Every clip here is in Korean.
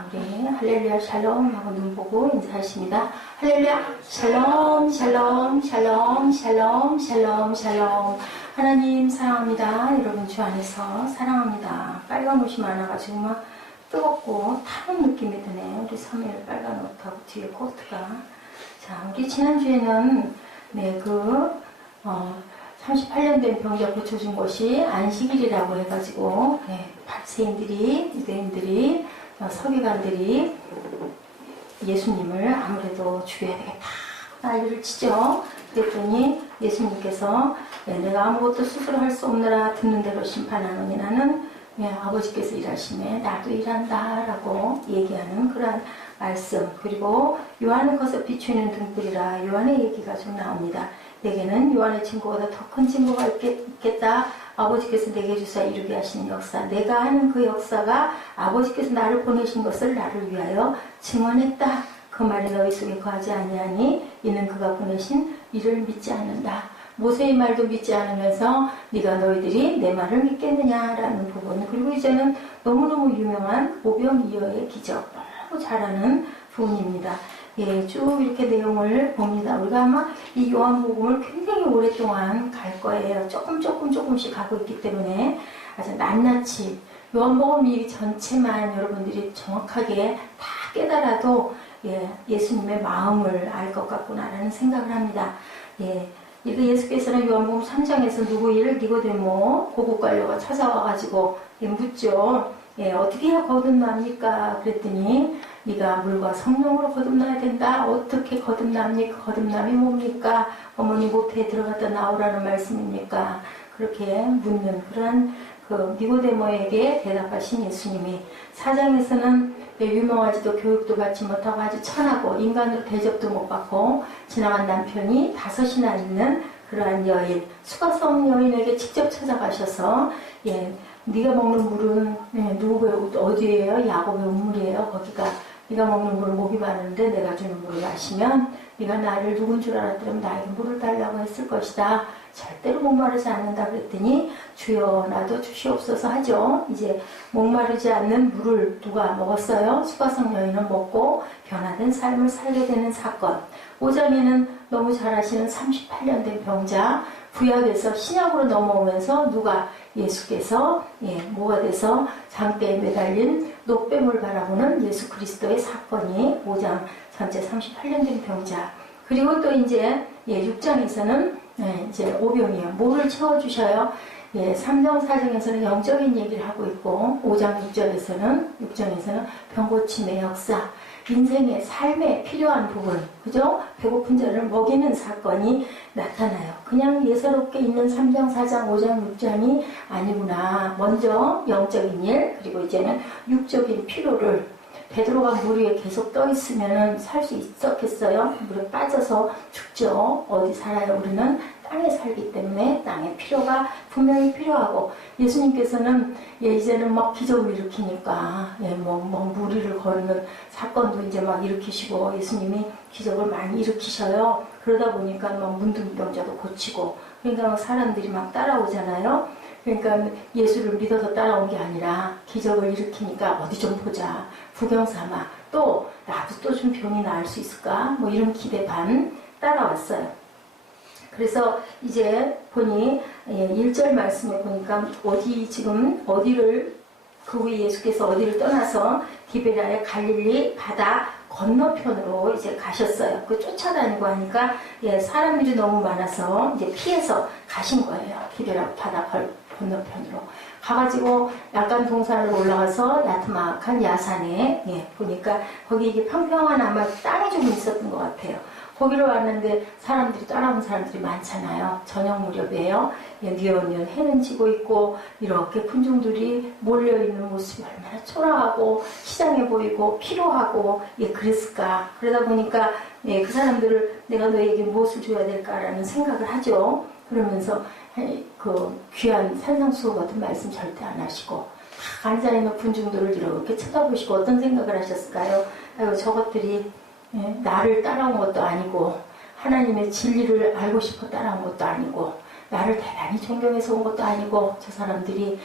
우리 할렐루야 샬롬 하고 눈 보고 인사하십니다. 할렐루야 샬롬 샬롬 샬롬 샬롬 샬롬 샬롬. 하나님 사랑합니다. 여러분 주 안에서 사랑합니다. 빨간 옷이 많아가지고 막 뜨겁고 타는 느낌이 드네요. 우리 사무엘 빨간 옷하고 뒤에 코트가. 자, 우리 지난주에는 38년 된 병자 고쳐준 것이 안식일이라고 해가지고 바리새인들이 유대인들이 서기관들이 예수님을 아무래도 죽여야 되겠다 난리를 치죠. 그랬더니 예수님께서 내가 아무것도 스스로 할 수 없느라 듣는 대로 심판하노니 나는 아버지께서 일하심에 나도 일한다 라고 얘기하는 그러한 말씀. 그리고 요한은 커서 비추는 등불이라 요한의 얘기가 좀 나옵니다. 내게는 요한의 증거보다 더 큰 증거가 있겠다. 아버지께서 내게 주사 이루게 하시는 역사. 내가 하는 그 역사가 아버지께서 나를 보내신 것을 나를 위하여 증언했다. 그 말이 너희 속에 거하지 아니하니 이는 그가 보내신 이를 믿지 않는다. 모세의 말도 믿지 않으면서 네가 너희들이 내 말을 믿겠느냐라는 부분. 그리고 이제는 너무너무 유명한 오병이어의 기적. 너무 잘하는 부분입니다. 쭉 이렇게 내용을 봅니다. 우리가 아마 이 요한복음을 굉장히 오랫동안 갈 거예요. 조금씩 가고 있기 때문에 아주 낱낱이 요한복음 이 전체만 여러분들이 정확하게 다 깨달아도 예수님의 마음을 알 것 같구나라는 생각을 합니다. 예수께서는 요한복음 3장에서 누구일 니고데모 고국 관료가 찾아와가지고 묻죠. 어떻게 해야 거듭납니까? 그랬더니 네가 물과 성령으로 거듭나야 된다. 어떻게 거듭납니까? 거듭남이 뭡니까? 어머니 모태에 들어갔다 나오라는 말씀입니까? 그렇게 묻는 그런 니고데모에게 대답하신 예수님이 4장에서는 유명하지도 교육도 받지 못하고 아주 천하고 인간으로 대접도 못 받고 지나간 남편이 5이나 있는 그러한 여인, 수가성 여인에게 직접 찾아가셔서 네가 먹는 물은 누구의 어디예요? 야곱의 우물이에요. 거기가 네가 먹는 물은 목이 마르는데 내가 주는 물을 마시면 네가 나를 누군 줄 알았더라면 나에게 물을 달라고 했을 것이다. 절대로 목마르지 않는다 그랬더니 주여 나도 주시옵소서 하죠. 이제 목마르지 않는 물을 누가 먹었어요? 수가성 여인은 먹고 변화된 삶을 살게 되는 사건. 5장에는 너무 잘 아시는 38년 된 병자, 구약에서 신약으로 넘어오면서 누가 예수께서 뭐가 돼서 장대에 매달린 노뱀을 바라보는 예수 그리스도의 사건이 5장 전체 38년 된 병자. 그리고 또 이제 6장에서는 이제 오병이요. 뭐를 채워주셔요? 3장 4장에서는 영적인 얘기를 하고 있고 5장 6장에서는 병고침의 역사, 인생의 삶에 필요한 부분, 그죠? 배고픈 자를 먹이는 사건이 나타나요. 그냥 예사롭게 있는 3장, 4장, 5장, 6장이 아니구나. 먼저 영적인 일, 그리고 이제는 육적인 필요를 베드로가 물 위에 계속 떠 있으면 살 수 있었겠어요? 물에 빠져서 죽죠. 어디 살아요? 우리는 땅에 살기 때문에 땅의 필요가 분명히 필요하고 예수님께서는 이제는 막 기적을 일으키니까 무리를 거르는 사건도 이제 막 일으키시고 예수님이 기적을 많이 일으키셔요. 그러다 보니까 막 문둥병자도 고치고 그러니까 사람들이 막 따라오잖아요. 그러니까 예수를 믿어서 따라온 게 아니라 기적을 일으키니까 어디 좀 보자. 구경 삼아. 또 나도 또 좀 병이 나을 수 있을까? 뭐 이런 기대 반 따라왔어요. 그래서 이제 보니 1절 말씀에 보니까 어디를 그 후에 예수께서 어디를 떠나서 디베랴의 갈릴리 바다 건너편으로 이제 가셨어요. 그 쫓아다니고 하니까 사람들이 너무 많아서 이제 피해서 가신 거예요. 디베랴 바다 건너편으로 가가지고 약간 동산을 올라가서 야트막한 야산에 보니까 거기 이게 평평한 아마 땅이 좀 있었던 것 같아요. 거기로 왔는데 사람들이 따라온 사람들이 많잖아요. 저녁 무렵이에요. 뉘엿뉘엿 해는 지고 있고 이렇게 군중들이 몰려있는 모습이 얼마나 초라하고 시장해 보이고 피로하고 그랬을까. 그러다 보니까 그 사람들을 내가 너에게 무엇을 줘야 될까라는 생각을 하죠. 그러면서 그 귀한 산상수호 같은 말씀 절대 안 하시고 다 앉아있는 군중들을 이렇게 쳐다보시고 어떤 생각을 하셨을까요? 아유, 저것들이 나를 따라온 것도 아니고 하나님의 진리를 알고 싶어 따라온 것도 아니고 나를 대단히 존경해서 온 것도 아니고 저 사람들이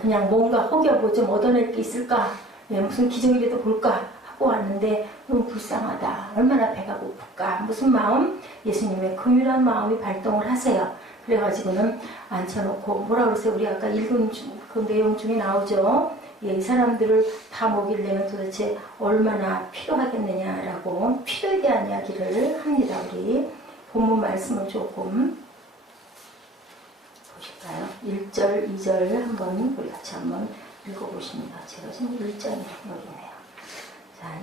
그냥 뭔가 혹여 뭐 좀 얻어낼 게 있을까 예, 무슨 기적이라도 볼까 하고 왔는데 너무 불쌍하다. 얼마나 배가 고플까. 무슨 마음? 예수님의 긍휼한 마음이 발동을 하세요. 그래가지고는 앉혀놓고 뭐라 그러세요? 우리 아까 읽은 그 내용 중에 나오죠. 예, 이 사람들을 다 먹이려면 도대체 얼마나 필요하겠느냐라고 필요에 대한 이야기를 합니다. 우리 본문 말씀을 조금 보실까요? 1절, 2절 한번 우리 같이 한번 읽어보십니다. 제가 지금 1장이 여기네요. 자,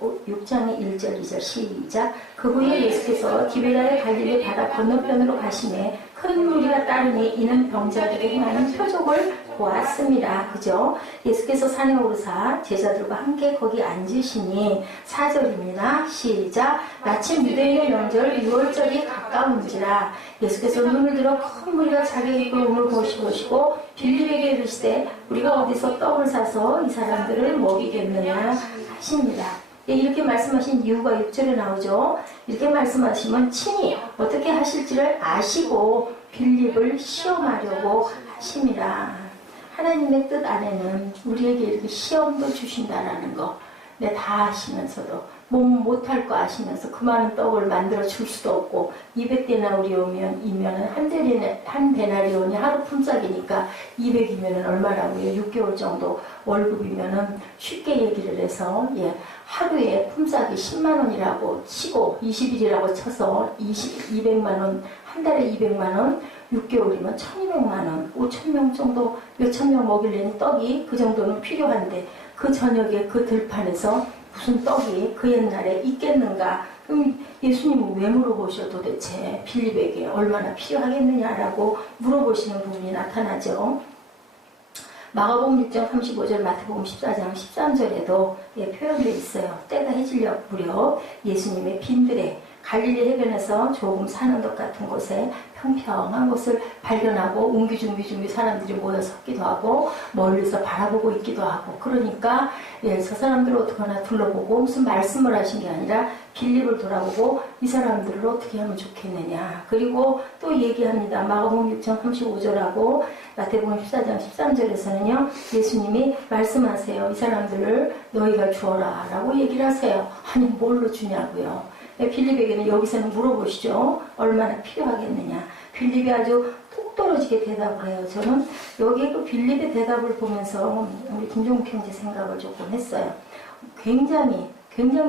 6장의 1절, 2절 시작. 그 후에 예수께서 기베라의 갈릴리 바다 건너편으로 가시매 큰 무리가 따르니 이는 병자들의 행하는 표적을 보았습니다. 그죠? 예수께서 산에 오르사 제자들과 함께 거기 앉으시니 4절입니다. 시작. 마침 유대인의 명절 6월절이 가까운지라 예수께서 눈을 들어 큰 무리가 자기의 이끌음을 보시고 빌립에게 이르시되 우리가 어디서 떡을 사서 이 사람들을 먹이겠느냐 하십니다. 예, 이렇게 말씀하신 이유가 6절에 나오죠. 이렇게 말씀하시면 친히 어떻게 하실지를 아시고 빌립을 시험하려고 하심이라. 하나님의 뜻 안에는 우리에게 이렇게 시험도 주신다라는 거, 네, 다 아시면서도 못할 거 아시면서 그 많은 떡을 만들어 줄 수도 없고 200데나리온이면 한 데나리온이 하루 품삯이니까 200이면 얼마라고요? 6개월 정도 월급이면은 쉽게 얘기를 해서 예, 하루에 품삯이 10만 원이라고 치고 20일이라고 쳐서 200만 원, 한 달에 200만 원, 6개월이면 1200만 원, 5,000명 정도, 몇천 명 먹이려니 떡이 그 정도는 필요한데 그 저녁에 그 들판에서 무슨 떡이 그 옛날에 있겠는가? 그럼 예수님은 왜 물어보셔 도대체 빌립에게 얼마나 필요하겠느냐라고 물어보시는 부분이 나타나죠. 마가복음 6장 35절, 마태복음 14장 13절에도 예, 표현되어 있어요. 때가 해질녘 무렵 예수님의 빈들에 갈릴리 해변에서 조금 사는 것 같은 곳에 평평한 곳을 발견하고 웅기중기 사람들이 모여 섰기도 하고 멀리서 바라보고 있기도 하고 그러니까 예, 저 사람들을 어떻게나 둘러보고 무슨 말씀을 하신 게 아니라 빌립을 돌아보고 이 사람들을 어떻게 하면 좋겠느냐. 그리고 또 얘기합니다. 마가복음 6장 35절하고 마태복음 14장 13절에서는요. 예수님이 말씀하세요. 이 사람들을 너희가 주어라 라고 얘기를 하세요. 아니 뭘로 주냐고요. 빌립에게는 여기서는 물어보시죠. 얼마나 필요하겠느냐. 빌립이 아주 뚝 떨어지게 대답을 해요. 저는 여기에 그 빌립의 대답을 보면서 우리 김종국 형제 생각을 조금 했어요. 굉장히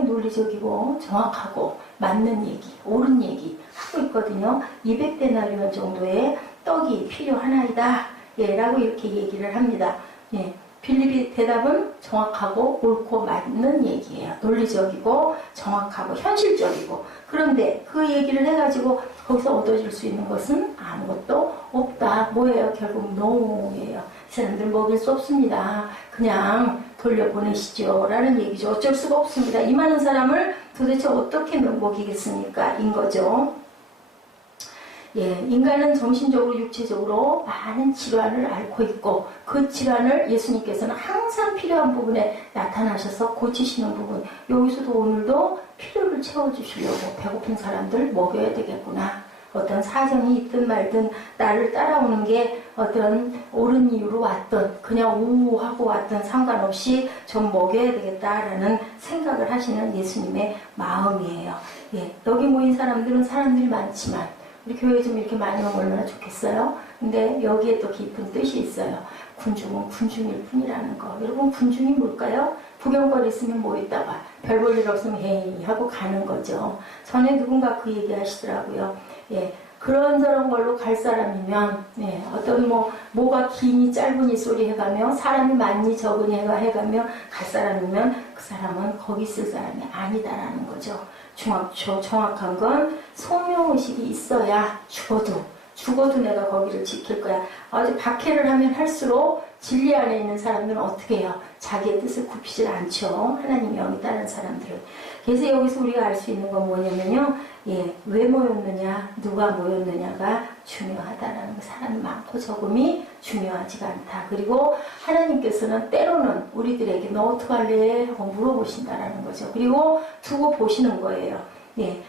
논리적이고 정확하고 맞는 얘기, 옳은 얘기 하고 있거든요. 200데나리온 정도의 떡이 필요하나이다. 예, 라고 이렇게 얘기를 합니다. 예. 빌립의 대답은 정확하고 옳고 맞는 얘기예요. 논리적이고 정확하고 현실적이고. 그런데 그 얘기를 해가지고 거기서 얻어질 수 있는 것은 아무것도 없다. 뭐예요? 결국 노예요. 이 사람들 먹일 수 없습니다. 그냥 돌려보내시죠. 라는 얘기죠. 어쩔 수가 없습니다. 이 많은 사람을 도대체 어떻게 먹이겠습니까? 인 거죠. 예, 인간은 정신적으로 육체적으로 많은 질환을 앓고 있고 그 질환을 예수님께서는 항상 필요한 부분에 나타나셔서 고치시는 부분, 여기서도 오늘도 필요를 채워주시려고 배고픈 사람들 먹여야 되겠구나. 어떤 사정이 있든 말든 나를 따라오는 게 어떤 옳은 이유로 왔던 그냥 우우하고 왔던 상관없이 좀 먹여야 되겠다라는 생각을 하시는 예수님의 마음이에요. 예, 여기 모인 사람들은 사람들이 많지만 우리 교회 좀 이렇게 많이 오면 얼마나 좋겠어요? 근데 여기에 또 깊은 뜻이 있어요. 군중은 군중일 뿐이라는 거. 여러분 군중이 뭘까요? 구경거리 있으면 뭐 있다가 별 볼 일 없으면 헤이 하고 가는 거죠. 전에 누군가 그 얘기 하시더라고요. 예, 그런저런 걸로 갈 사람이면 예, 어떤 뭐가 기니 짧으니 소리 해가며 사람이 많니 적으니 해가며 갈 사람이면 그 사람은 거기 있을 사람이 아니다라는 거죠. 정확한 건 소명의식이 있어야 죽어도 내가 거기를 지킬 거야. 아주 박해를 하면 할수록 진리 안에 있는 사람들은 어떻게 해요? 자기의 뜻을 굽히질 않죠. 하나님 영이 따른 사람들은. 그래서 여기서 우리가 알 수 있는 건 뭐냐면요. 예, 왜 모였느냐, 누가 모였느냐가 중요하다라는 거. 사람이 많고 적음이 중요하지가 않다. 그리고 하나님께서는 때로는 우리들에게 너 어떡할래? 하고 물어보신다라는 거죠. 그리고 두고 보시는 거예요. 예.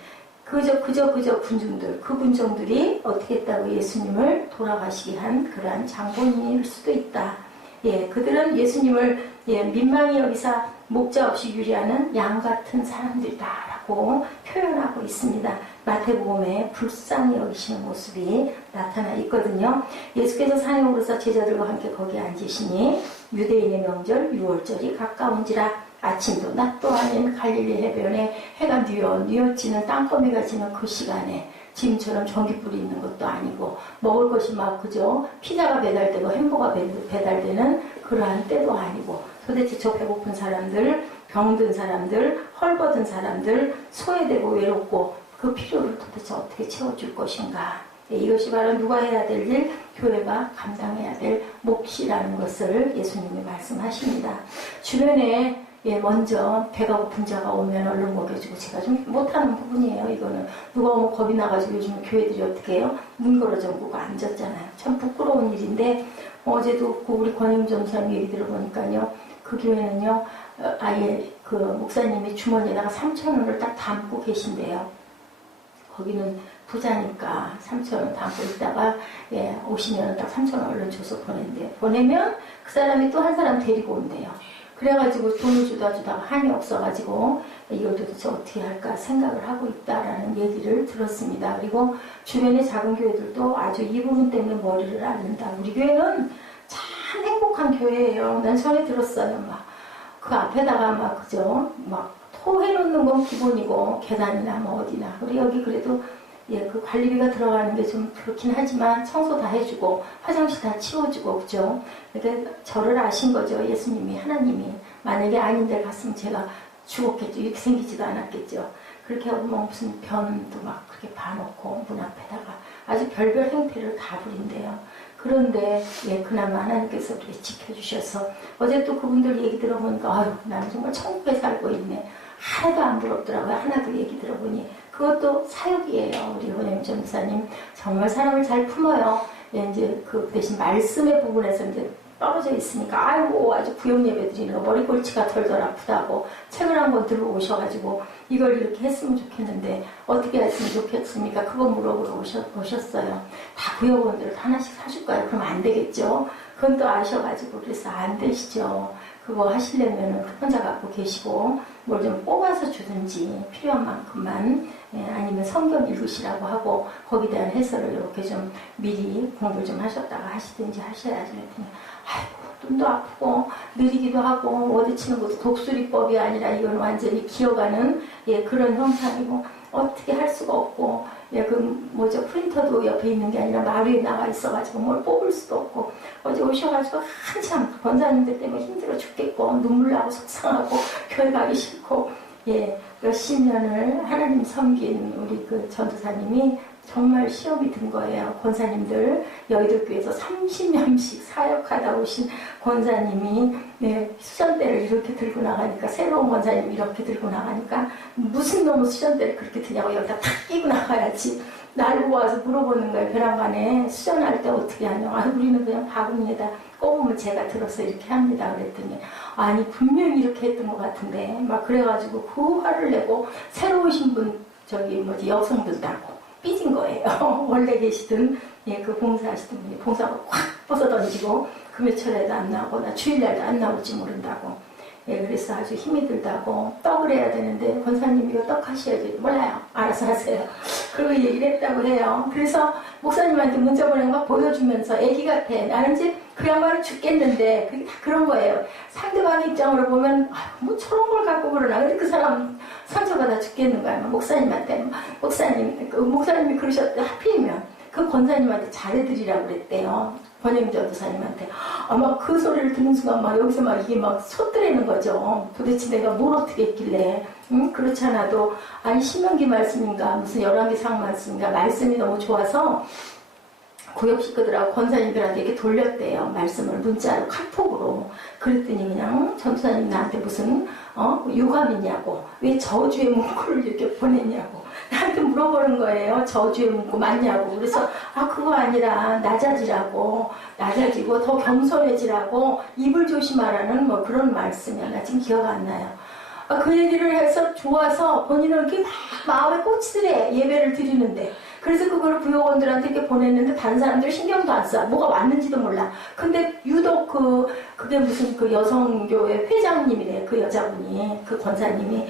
그저 군중들, 그 군중들이 어떻게 했다고 예수님을 돌아가시게 한 그러한 장본인일 수도 있다. 예, 그들은 예수님을 민망히 여기사 목자 없이 유리하는 양 같은 사람들이다라고 표현하고 있습니다. 마태복음에 불쌍히 여기시는 모습이 나타나 있거든요. 예수께서 산에 오르사 제자들과 함께 거기 앉으시니 유대인의 명절 유월절이 가까운지라 아침도 낮도 아닌 갈릴리 해변에 해가 뉘어지는 땅거미가 지는 그 시간에 지금처럼 전기불이 있는 것도 아니고 먹을 것이 막 그저 피자가 배달되고 햄버거가 배달되는 그러한 때도 아니고 도대체 저 배고픈 사람들, 병든 사람들, 헐벗은 사람들, 소외되고 외롭고 그 필요를 도대체 어떻게 채워줄 것인가. 이것이 바로 누가 해야 될 일, 교회가 감당해야 될 몫이라는 것을 예수님이 말씀하십니다. 주변에 먼저 배가 고픈 자가 오면 얼른 먹여주고, 제가 좀 못하는 부분이에요. 이거는 누가 오면 겁이 나가지고 요즘 교회들이 어떻게 해요? 문 걸어 잠그고 앉았잖아요. 참 부끄러운 일인데 어제도 그 우리 권영 전사님 얘기 들어보니까요, 그 교회는요 아예 그 목사님이 주머니에다가 3,000원을 딱 담고 계신대요. 거기는 부자니까 3,000원 담고 있다가 오시면 딱 3,000원 얼른 줘서 보낸대요. 보내면 그 사람이 또 한 사람 데리고 온대요. 그래가지고 돈을 주다가 한이 없어가지고 이걸 도대체 어떻게 할까 생각을 하고 있다라는 얘기를 들었습니다. 그리고 주변의 작은 교회들도 아주 이 부분 때문에 머리를 앓는다. 우리 교회는 참 행복한 교회예요. 난 전에 들었어요. 막 그 앞에다가 막 그죠? 막 토해놓는 건 기본이고 계단이나 뭐 어디나. 우리 여기 그래도 그 관리비가 들어가는 게 좀 그렇긴 하지만 청소 다 해주고 화장실 다 치워주고 그죠? 그러니까 저를 아신 거죠. 예수님이, 하나님이. 만약에 아닌 데 갔으면 제가 죽었겠죠. 이렇게 생기지도 않았겠죠. 그렇게 하고 뭐 무슨 변도 막 그렇게 봐놓고 문 앞에다가 아주 별별 행태를 다 부린대요. 그런데 그나마 하나님께서 우리 지켜주셔서 어제 또 그분들 얘기 들어보니까 아유 나는 정말 천국에 살고 있네. 하나도 안 부럽더라고요. 하나도 얘기 들어보니 그것도 사역이에요. 우리 권영 전사님 정말 사람을 잘 품어요. 이제 그 대신 말씀의 부분에서 이제 떨어져 있으니까 아이고 아주 구역 예배 드리는 거 머리골치가 덜덜 아프다고 책을 한권 들고 오셔가지고 이걸 이렇게 했으면 좋겠는데 어떻게 했으면 좋겠습니까? 그거 물어보러 오셨어요. 다 구역원들 하나씩 사줄까요? 그럼 안 되겠죠. 그건 또 아셔가지고 그래서 안 되시죠. 그거 하시려면 혼자 갖고 계시고 뭘 좀 뽑아서 주든지 필요한 만큼만 아니면 성경 읽으시라고 하고 거기에 대한 해설을 이렇게 좀 미리 공부를 좀 하셨다가 하시든지 하셔야지. 그랬더니 아이고 눈도 아프고 느리기도 하고 어디 치는 것도 독수리법이 아니라 이건 완전히 기어가는 그런 형상이고 어떻게 할 수가 없고 프린터도 옆에 있는 게 아니라 마루에 나와 있어가지고 뭘 뽑을 수도 없고 어제 오셔가지고 한참 권사님들 때문에 힘들어 죽겠고 눈물 나고 속상하고 교회 가기 싫고 몇십 년을 하나님 섬긴 우리 그 전도사님이 정말 시험이 든 거예요. 권사님들 여의도교회에서 30년씩 사역하다 오신 권사님이 수전대를 이렇게 들고 나가니까 새로운 권사님이 이렇게 들고 나가니까 무슨 놈의 수전대를 그렇게 드냐고 여기다 탁 끼고 나가야지. 날 모아서 물어보는 거예요. 벼랑간에 수전할 때 어떻게 하냐고. 우리는 그냥 바구니에다 꼽으면 제가 들어서 이렇게 합니다. 그랬더니 아니 분명히 이렇게 했던 것 같은데 막 그래가지고 그 화를 내고 새로 오신 분 여성들하고 삐진 거예요. 원래 계시던 그 봉사하시던 분이 봉사를 확 벗어던지고 금요철에도 안 나오고 나 주일날도 안 나올지 모른다고. 그래서 아주 힘이 들다고 떡을 해야 되는데 권사님 이거 떡 하셔야지. 몰라요. 알아서 하세요. 그리고 얘기를 했다고 해요. 그래서 목사님한테 문자 보내는 거 보여주면서 애기 같아. 나는 이제 그 양반은 죽겠는데 그게 다 그런 거예요. 상대방 입장으로 보면 뭐 저런 걸 갖고 그러나. 근데 그 사람 상처받아 죽겠는 거야. 목사님한테 목사님이 그러셨대. 하필이면 그 권사님한테 잘해드리라고 그랬대요. 권영 전도사님한테. 아마 그 소리를 듣는 순간 막 여기서 막 이게 막 솟더라는 거죠. 도대체 내가 뭘 어떻게 했길래. 그렇지 않아도 아니 신명기 말씀인가 무슨 열왕기상 말씀인가 말씀이 너무 좋아서 구역 식구들하고 권사님들한테 이렇게 돌렸대요. 말씀을 문자로 카톡으로. 그랬더니 그냥 전도사님 나한테 무슨 유감이냐고 왜 저주의 문구를 이렇게 보냈냐고 나한테 물어보는 거예요. 저주의 문구 맞냐고. 그래서 그거 아니라 낮아지고 더 겸손해지라고 입을 조심하라는 뭐 그런 말씀이야. 나 지금 기억 안 나요. 그 얘기를 해서 좋아서 본인은 이렇게 막 마음에 꽂히더래. 예배를 드리는데 그래서 그거를 부여원들한테 이렇게 보냈는데 다른 사람들 신경도 안 써. 뭐가 왔는지도 몰라. 근데 유독 그게 무슨 그 여성교회 회장님이래. 그 여자분이, 그 권사님이.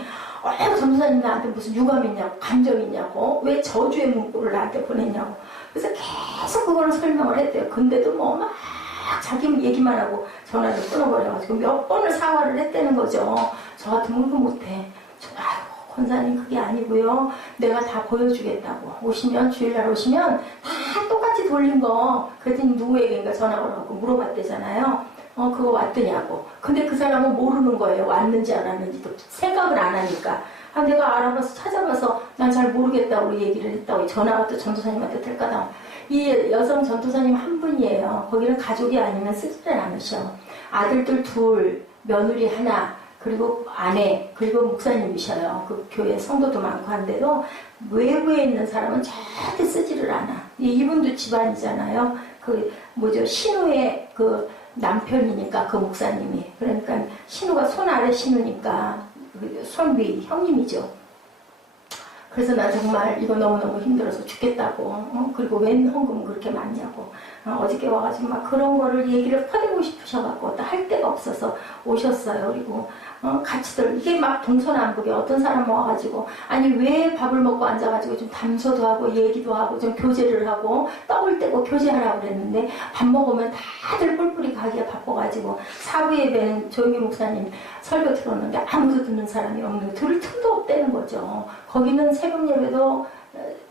전도사님 나한테 무슨 유감 있냐고, 감정 있냐고, 왜 저주의 문구를 나한테 보냈냐고. 그래서 계속 그거를 설명을 했대요. 근데도 뭐 막 자기 얘기만 하고 전화를 끊어버려가지고 몇 번을 사과를 했다는 거죠. 저 같으면 그거 못해. 아이고, 권사님 그게 아니고요. 내가 다 보여주겠다고. 오시면, 주일날 오시면 다 똑같이 돌린 거. 그랬더니 누구에게인가 전화 걸어갖고 물어봤대잖아요. 그거 왔더냐고. 근데 그 사람은 모르는 거예요. 왔는지 안 왔는지도 생각을 안 하니까. 내가 알아봐서 찾아봐서 난 잘 모르겠다고 얘기를 했다고. 전화가 또 전도사님한테 될까다. 이 여성 전도사님 한 분이에요. 거기는 가족이 아니면 쓰지를 않으셔. 아들들 둘, 며느리 하나, 그리고 아내, 그리고 목사님이셔요. 그 교회 성도도 많고 한데도 외부에 있는 사람은 절대 쓰지를 않아. 이분도 집안이잖아요. 신우의 남편이니까 그 목사님이. 그러니까 신우가 손 아래 신우니까 손 위 형님이죠. 그래서 나 정말 이거 너무너무 힘들어서 죽겠다고. 그리고 웬 헌금 그렇게 많냐고. 어저께 와가지고 막 그런 거를 얘기를 퍼내고 싶으셔갖고 또 할 데가 없어서 오셨어요. 그리고 같이들 이게 막 동서남북에 어떤 사람 와가지고 아니 왜 밥을 먹고 앉아가지고 좀 담소도 하고 얘기도 하고 좀 교제를 하고 떡을 떼고 교제하라고 그랬는데 밥 먹으면 다들 뿔뿔이 가기가 바빠가지고 사부 예배는 조용히 목사님 설교 들었는데 아무도 듣는 사람이 없는 들을 틈도 없다는 거죠. 거기는 새벽 예배도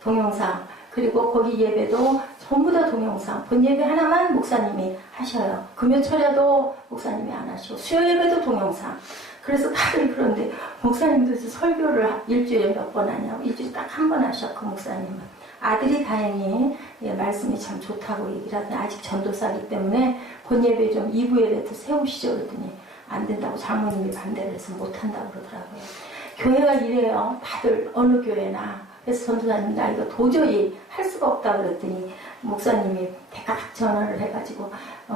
동영상, 그리고 거기 예배도 전부 다 동영상. 본 예배 하나만 목사님이 하셔요. 금요철야도 목사님이 안 하시고 수요 예배도 동영상. 그래서 다들 그런데 목사님도 설교를 일주일에 몇 번 하냐고. 일주일에 딱 한 번 하셔. 그 목사님은. 아들이 다행히 말씀이 참 좋다고 얘기를 하더니 아직 전도사기 때문에 본 예배 좀 2부 예배도 세우시죠. 그러더니 안 된다고 장모님이 반대를 해서 못한다고 그러더라고요. 교회가 이래요. 다들 어느 교회나. 그래서 전도사님 나 이거 도저히 할 수가 없다 그랬더니 목사님이 대가닥 전화를 해가지고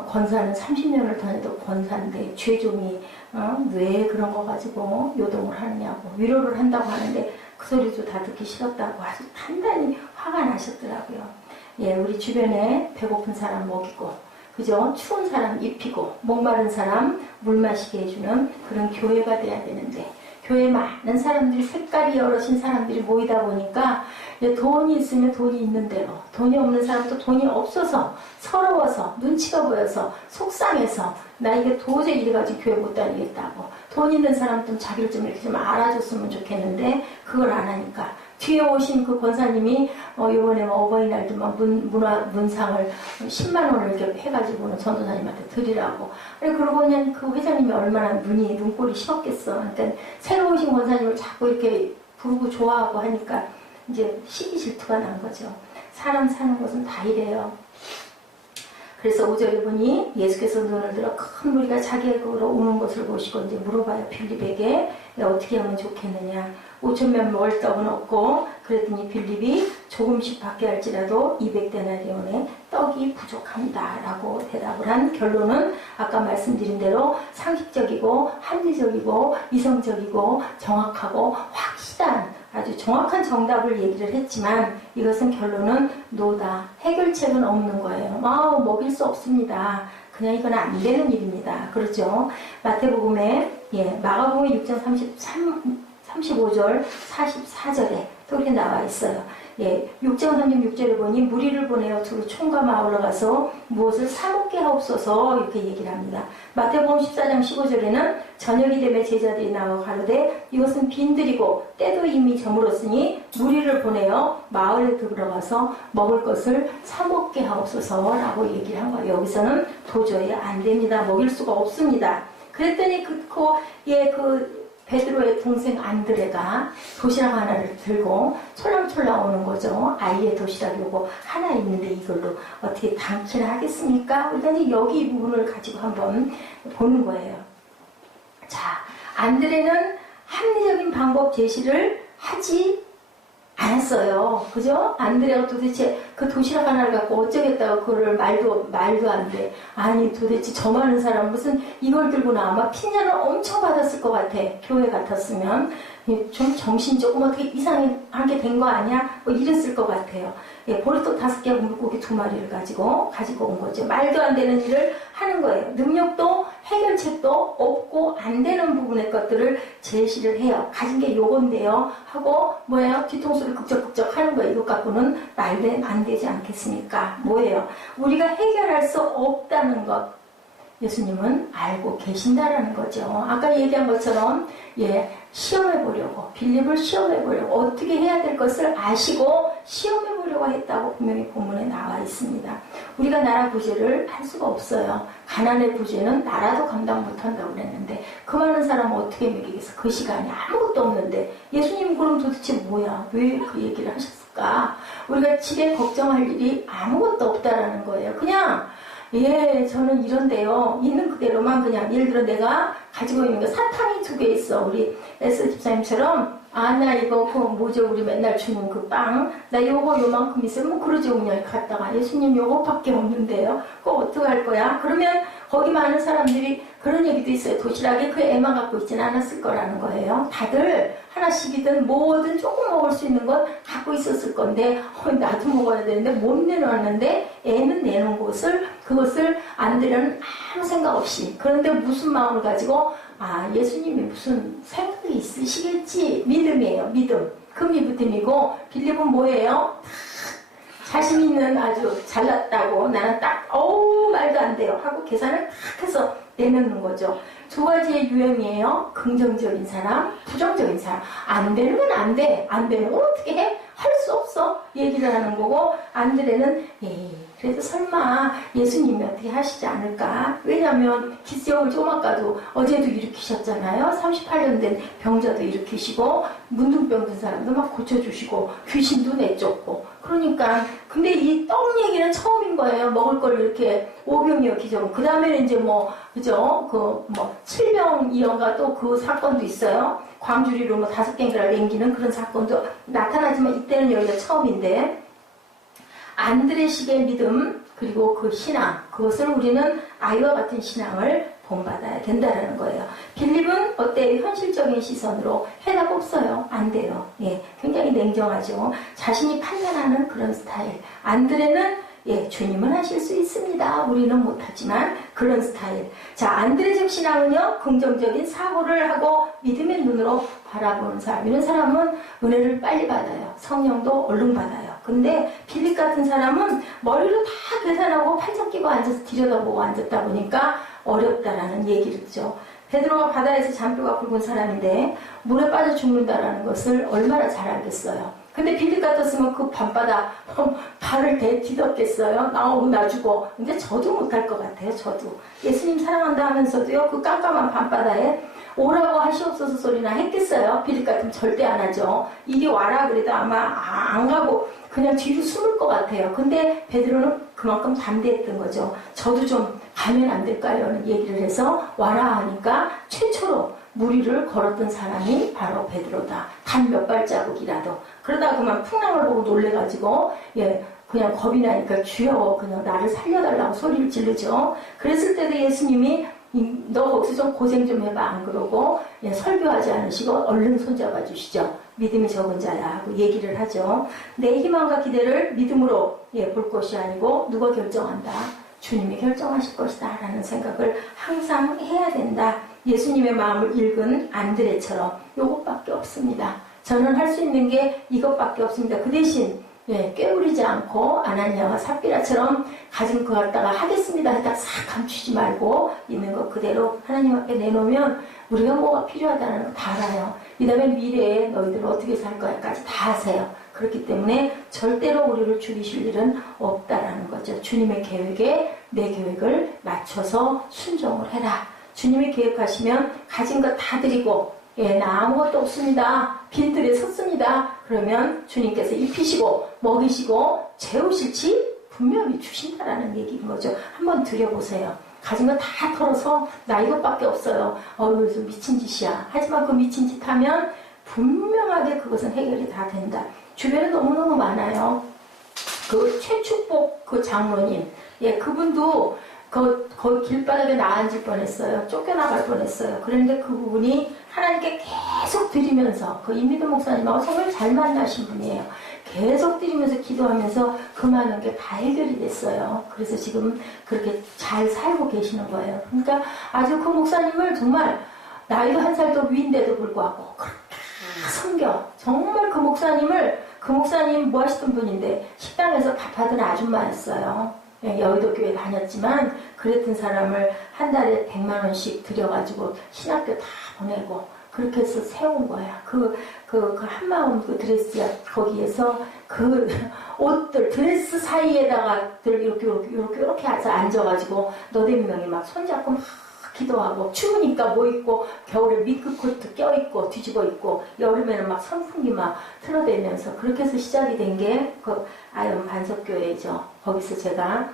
권사는 30년을 다녀도 권사인데 죄종이 왜 그런 거 가지고 요동을 하느냐고 위로를 한다고 하는데 그 소리도 다 듣기 싫었다고 아주 단단히 화가 나셨더라고요. 예, 우리 주변에 배고픈 사람 먹이고 그죠? 추운 사람 입히고 목마른 사람 물 마시게 해주는 그런 교회가 돼야 되는데 교회에 많은 사람들이 색깔이 여럿인 사람들이 모이다 보니까 돈이 있으면 돈이 있는 대로 돈이 없는 사람도 돈이 없어서 서러워서 눈치가 보여서 속상해서 나 이게 도저히 이래가지고 교회 못 다니겠다고 돈 있는 사람들은 자기를 좀 이렇게 좀 알아줬으면 좋겠는데 그걸 안 하니까 뒤에 오신 그 권사님이 이번에 어버이날도 막 문상을 10만 원을 이렇게 해가지고는 전도사님한테 드리라고. 그러고 그냥 그 회장님이 얼마나 눈꼴이 심었겠어. 그러니까 새로 오신 권사님을 자꾸 이렇게 부르고 좋아하고 하니까 이제 시기 질투가 난 거죠. 사람 사는 것은 다 이래요. 그래서 5절에 보니 예수께서 눈을 들어 큰 무리가 자기에게로 오는 것을 보시고 이제 물어봐요. 빌립에게 어떻게 하면 좋겠느냐. 5,000명 먹을 떡은 없고 그랬더니 빌립이 조금씩 받게 할지라도 200데나리온의 떡이 부족합니다 라고 대답을 한 결론은 아까 말씀드린 대로 상식적이고 합리적이고 이성적이고 정확하고 확실한 아주 정확한 정답을 얘기를 했지만 이것은 결론은 노다. 해결책은 없는 거예요. 먹일 수 없습니다. 그냥 이건 안 되는 일입니다. 그렇죠? 마태복음에 마가복음의 6장 35절 44절에 또 이렇게 나와 있어요. 6장 36절에 보니 무리를 보내어 두루 총과 마을로 가서 무엇을 사먹게 하옵소서 이렇게 얘기를 합니다. 마태복음 14장 15절에는 저녁이 되매 제자들이 나와 가로되 이것은 빈들이고 때도 이미 저물었으니 무리를 보내어 마을에 들어가서 먹을 것을 사먹게 하옵소서라고 얘기를 한 거예요. 여기서는 도저히 안 됩니다. 먹일 수가 없습니다. 그랬더니 베드로의 동생 안드레가 도시락 하나를 들고 촐랑촐랑 오는 거죠. 아이의 도시락이 오고 하나 있는데 이걸로 어떻게 담기나 하겠습니까? 그러더니 여기 이 부분을 가지고 한번 보는 거예요. 자, 안드레는 합리적인 방법 제시를 하지 안 했어요. 그죠? 안드레가 도대체 그 도시락 하나를 갖고 어쩌겠다고 그거를 말도 안 돼. 아니 도대체 저 많은 사람 무슨 이걸 들고 나 아마 핀잔을 엄청 받았을 것 같아. 교회 같았으면. 좀 정신 조금 어떻게 이상하게 된 거 아니야? 뭐 이랬을 것 같아요. 예, 보리떡 5개하고 물고기 2마리를 가지고 온 거죠. 말도 안 되는 일을 하는 거예요. 능력도 해결책도 없고 안 되는 부분의 것들을 제시를 해요. 가진 게 요건데요. 하고 뭐예요? 뒤통수를 극적극적 하는 거예요. 이것 갖고는 말도 안 되지 않겠습니까? 뭐예요? 우리가 해결할 수 없다는 것. 예수님은 알고 계신다라는 거죠. 아까 얘기한 것처럼 시험해 보려고 빌립을 시험해 보려고 어떻게 해야 될 것을 아시고 시험해 보려고 했다고 분명히 본문에 나와 있습니다. 우리가 나라 구제를 할 수가 없어요. 가난의 구제는 나라도 감당 못한다고 그랬는데 그 많은 사람은 어떻게 먹이겠어? 그 시간이 아무것도 없는데 예수님 그럼 도대체 뭐야? 왜 그 얘기를 하셨을까? 우리가 집에 걱정할 일이 아무것도 없다라는 거예요. 그냥 저는 이런데요. 있는 그대로만 그냥 예를 들어 내가 가지고 있는 게 사탕이 2개 있어. 우리 에스 집사님처럼 나 이거 그 뭐죠? 우리 맨날 주는 그 빵. 나 요거 요만큼 있으면 뭐 그러죠. 그냥 갔다가 예수님 요거밖에 없는데요. 그거 어떡할 거야? 그러면 거기 많은 사람들이 그런 얘기도 있어요. 도시락에 그 애만 갖고 있지는 않았을 거라는 거예요. 다들 하나씩이든 뭐든 조금 먹을 수 있는 건 갖고 있었을 건데 나도 먹어야 되는데 못 내놓았는데 애는 내놓은 그것을 안드레는 아무 생각 없이 그런데 무슨 마음을 가지고 예수님이 무슨 생각이 있으시겠지 믿음이에요. 믿음. 그 믿음이고 빌립은 뭐예요? 자신 있는 아주 잘났다고 나는 딱 말도 안 돼요 하고 계산을 딱 해서 내놓는 거죠. 2가지의 유형이에요. 긍정적인 사람, 부정적인 사람. 안 되는 건 안 돼. 안 되는 건 어떻게 해? 할 수 없어. 얘기를 하는 거고 안드레는 그래도 설마 예수님이 어떻게 하시지 않을까? 왜냐하면 기스역을 조금 아까도 어제도 일으키셨잖아요. 38년 된 병자도 일으키시고 문둥병 든 사람도 막 고쳐주시고 귀신도 내쫓고 그러니까 근데 이 떡 얘기는 처음인 거예요. 먹을 걸 이렇게 5병이요 기적은 그 다음에는 이제 그죠? 7병이어가 또 그 사건도 있어요. 광주리로 5개인가를 남기는 그런 사건도 나타나지만 이때는 여기가 처음인데 안드레식의 믿음 그리고 그 신앙 그것을 우리는 아이와 같은 신앙을 본받아야 된다는 거예요. 빌립은 어때요? 현실적인 시선으로 해답 없어요. 안 돼요. 굉장히 냉정하죠. 자신이 판단하는 그런 스타일. 안드레는 주님은 하실 수 있습니다. 우리는 못하지만 그런 스타일. 자, 안드레적 신앙은요. 긍정적인 사고를 하고 믿음의 눈으로 바라보는 사람. 이런 사람은 은혜를 빨리 받아요. 성령도 얼른 받아요. 근데 빌립 같은 사람은 머리로 다 계산하고 팔짱 끼고 앉아서 들여다보고 앉았다 보니까 어렵다라는 얘기를 듣죠. 베드로가 바다에서 잔뼈가 굵은 사람인데 물에 빠져 죽는다라는 것을 얼마나 잘 알겠어요. 근데 빌립 같았으면 그 밤바다 발을 디뎠겠어요. 나 죽어. 근데 저도 못할 것 같아요. 저도. 예수님 사랑한다 하면서도요. 그 깜깜한 밤바다에 오라고 하시옵소서 소리나 했겠어요. 빌립 같으면 절대 안 하죠. 이리 와라 그래도 아마 안 가고 그냥 뒤로 숨을 것 같아요. 근데 베드로는 그만큼 담대했던 거죠. 저도 좀 가면 안 될까요? 라는 얘기를 해서 와라 하니까 최초로 무리를 걸었던 사람이 바로 베드로다. 단 몇 발자국이라도. 그러다가 그만 풍랑을 보고 놀래가지고 그냥 겁이 나니까 주여 그냥 나를 살려달라고 소리를 지르죠. 그랬을 때도 예수님이 너 거기서 좀 고생 좀 해봐 안 그러고 설교하지 않으시고 얼른 손잡아 주시죠. 믿음이 적은 자야 하고 얘기를 하죠. 내 희망과 기대를 믿음으로 볼 것이 아니고 누가 결정한다. 주님이 결정하실 것이다 라는 생각을 항상 해야 된다. 예수님의 마음을 읽은 안드레처럼 이것밖에 없습니다. 저는 할 수 있는 게 이것밖에 없습니다. 그 대신 꾀부리지 않고 아나니아와 삽비라처럼 가진 거 갖다가 하겠습니다 했다가 싹 감추지 말고 있는 거 그대로 하나님 앞에 내놓으면 우리가 뭐가 필요하다는 거 다 알아요. 이 다음에 미래에 너희들 어떻게 살 거야까지 다 아세요. 그렇기 때문에 절대로 우리를 죽이실 일은 없다라는 거죠. 주님의 계획에 내 계획을 맞춰서 순종을 해라. 주님이 계획하시면 가진 거 다 드리고 나 아무것도 없습니다. 빈들에 섰습니다. 그러면 주님께서 입히시고 먹이시고 재우실지 분명히 주신다라는 얘기인 거죠. 한번 드려보세요. 가진 거 다 털어서 나 이것밖에 없어요. 미친 짓이야. 하지만 그 미친 짓 하면 분명하게 그것은 해결이 다 된다. 주변에 너무너무 많아요. 그 최축복 그 장로님, 예, 그분도 거의 길바닥에 나앉을 뻔했어요. 쫓겨나갈 뻔했어요. 그런데 그 부분이 하나님께 계속 드리면서, 그 임미도 목사님하고 정말 잘 만나신 분이에요. 계속 드리면서 기도하면서 그 많은 게 다 해결이 됐어요. 그래서 지금 그렇게 잘 살고 계시는 거예요. 그러니까 아주 그 목사님을 정말 나이도 한 살 더 위인데도 불구하고 그렇게 섬겨. 정말 그 목사님 뭐 하시던 분인데 식당에서 밥하던 아줌마였어요. 여의도 교회 다녔지만 그랬던 사람을 한 달에 100만 원씩 들여가지고 신학교 다 보내고 그렇게 해서 세운 거야. 그 한마음 그 드레스 거기에서 그 옷들 드레스 사이에다가 이렇게 앉아가지고 너댓 명이 막 손잡고 막 기도하고 추우니까 뭐 입고 겨울에 미크코트 껴입고 뒤집어 입고 여름에는 막 선풍기 막 틀어대면서 그렇게 해서 시작이 된 게 그 아연 반석교회죠. 거기서 제가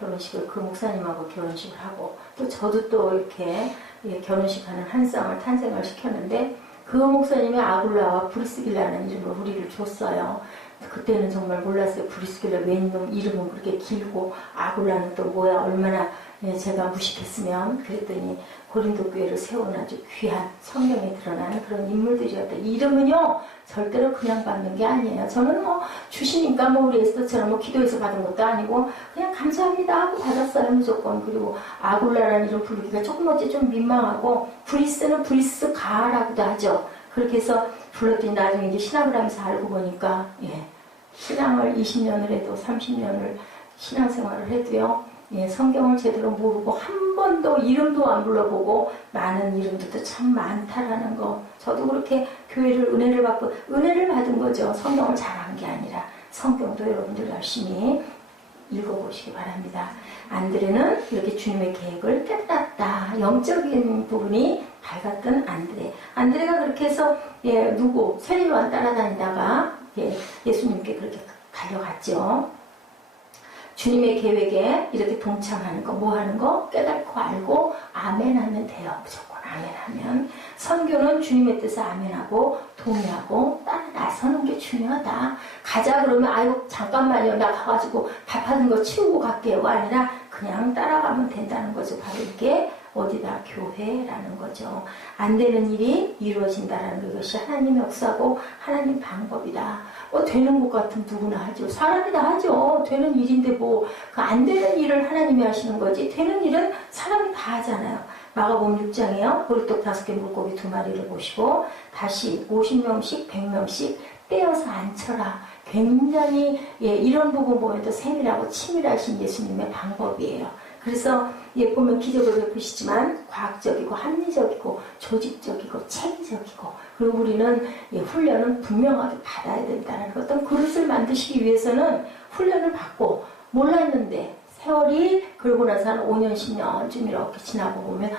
결혼식을 그 목사님하고 결혼식을 하고 또 저도 또 이렇게 결혼식하는 한 쌍을 탄생을 시켰는데 그 목사님이 아굴라와 브리스길라는 이름으로 우리를 줬어요. 그때는 정말 몰랐어요. 브리스길라 웬놈 이름은 그렇게 길고 아굴라는 또 뭐야 얼마나 제가 무식했으면 그랬더니 고린도 교회를 세운 아주 귀한 성경에 드러나는 그런 인물들이었다. 이름은요 절대로 그냥 받는 게 아니에요. 저는 뭐 주시니까 뭐 우리 에스더처럼 뭐 기도해서 받은 것도 아니고 그냥 감사합니다 하고 받았어요 무조건. 그리고 아굴라라는 이름 부르기가 조금 어찌 좀 민망하고 브리스는 브리스가라고도 하죠. 그렇게 해서 불렀더니 나중에 이제 신학을 하면서 알고 보니까 신앙을 20년을 해도 30년을 신앙생활을 해도요 성경을 제대로 모르고 한 번도 이름도 안 불러보고 많은 이름들도 참 많다라는 거. 저도 그렇게 교회를 은혜를 받은 거죠. 성경을 잘한 게 아니라 성경도 여러분들 열심히 읽어보시기 바랍니다. 안드레는 이렇게 주님의 계획을 깨달았다. 영적인 부분이 밝았던 안드레가 그렇게 해서 세례요한 따라다니다가 예수님께 그렇게 달려갔죠. 주님의 계획에 이렇게 동참하는 거, 뭐 하는 거 깨닫고 알고 아멘하면 돼요. 무조건 아멘하면. 선교는 주님의 뜻에 아멘하고 동의하고 따라 나서는 게 중요하다. 가자 그러면 아이고 잠깐만요. 나 가가지고 밥하는 거 치우고 갈게요가 아니라 그냥 따라가면 된다는 거죠. 바로 이게 어디다? 교회라는 거죠. 안 되는 일이 이루어진다라는 것이 하나님의 역사고 하나님 방법이다. 되는 것 같으면 누구나 하죠. 사람이 다 하죠. 되는 일인데 뭐 안 되는 일을 하나님이 하시는 거지 되는 일은 사람이 다 하잖아요. 마가복음 6장에요. 보리떡 5개 물고기 2마리를 보시고 다시 50명씩 100명씩 떼어서 앉혀라. 굉장히 이런 부분 보면 또 세밀하고 치밀하신 예수님의 방법이에요. 그래서 보면 기적을 베푸시지만 과학적이고 합리적이고 조직적이고 체계적이고 그리고 우리는 훈련은 분명하게 받아야 된다는 어떤 그릇을 만드시기 위해서는 훈련을 받고 몰랐는데 세월이 그러고 나서 한 5년 10년쯤 이렇게 지나고 보면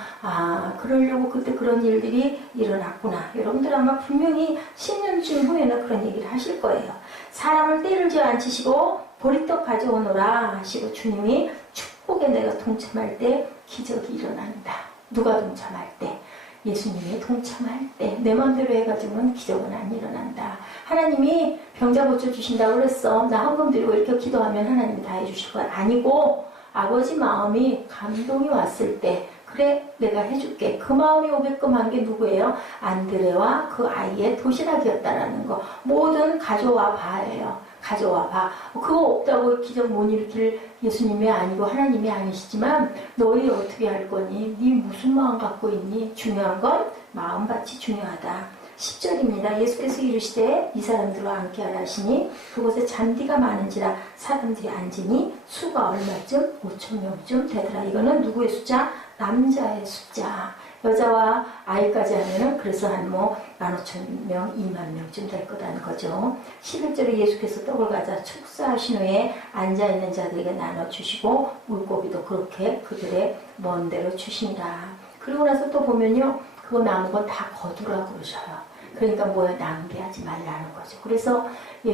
그러려고 그때 그런 일들이 일어났구나. 여러분들 아마 분명히 10년쯤 후에는 그런 얘기를 하실 거예요. 사람을 때를 지어 앉히시고 보리떡 가져오너라 하시고 주님이 축복에 내가 동참할 때 기적이 일어난다. 누가 동참할 때? 예수님이 동참할 때 내 마음대로 해가지고는 기적은 안 일어난다. 하나님이 병자 고쳐주신다고 그랬어. 나 헌금 드리고 이렇게 기도하면 하나님이 다 해주실 건 아니고 아버지 마음이 감동이 왔을 때 그래 내가 해줄게. 그 마음이 오게끔 한 게 누구예요? 안드레와 그 아이의 도시락이었다라는 거. 뭐든 가져와 봐예요. 가져와 봐. 그거 없다고 기적 못 일으킬 예수님이 아니고 하나님이 아니시지만 너희 어떻게 할 거니? 네 무슨 마음 갖고 있니? 중요한 건 마음밭이 중요하다. 10절입니다. 예수께서 이르시되 이 사람들과 함께하라 하시니 그곳에 잔디가 많은지라 사람들이 앉으니 수가 얼마쯤? 5,000명쯤 되더라. 이거는 누구의 숫자? 남자의 숫자. 여자와 아이까지 하면은 그래서 한 15,000명, 20,000명쯤 될 거라는 거죠. 11절에 예수께서 떡을 가져 축사하신 후에 앉아있는 자들에게 나눠주시고 물고기도 그렇게 그들의 먼 데로 주시니라. 그리고 나서 또 보면요. 그거 남은 건 다 거두라 그러셔요. 그러니까 뭐야? 낭비하지 말라는 거죠. 그래서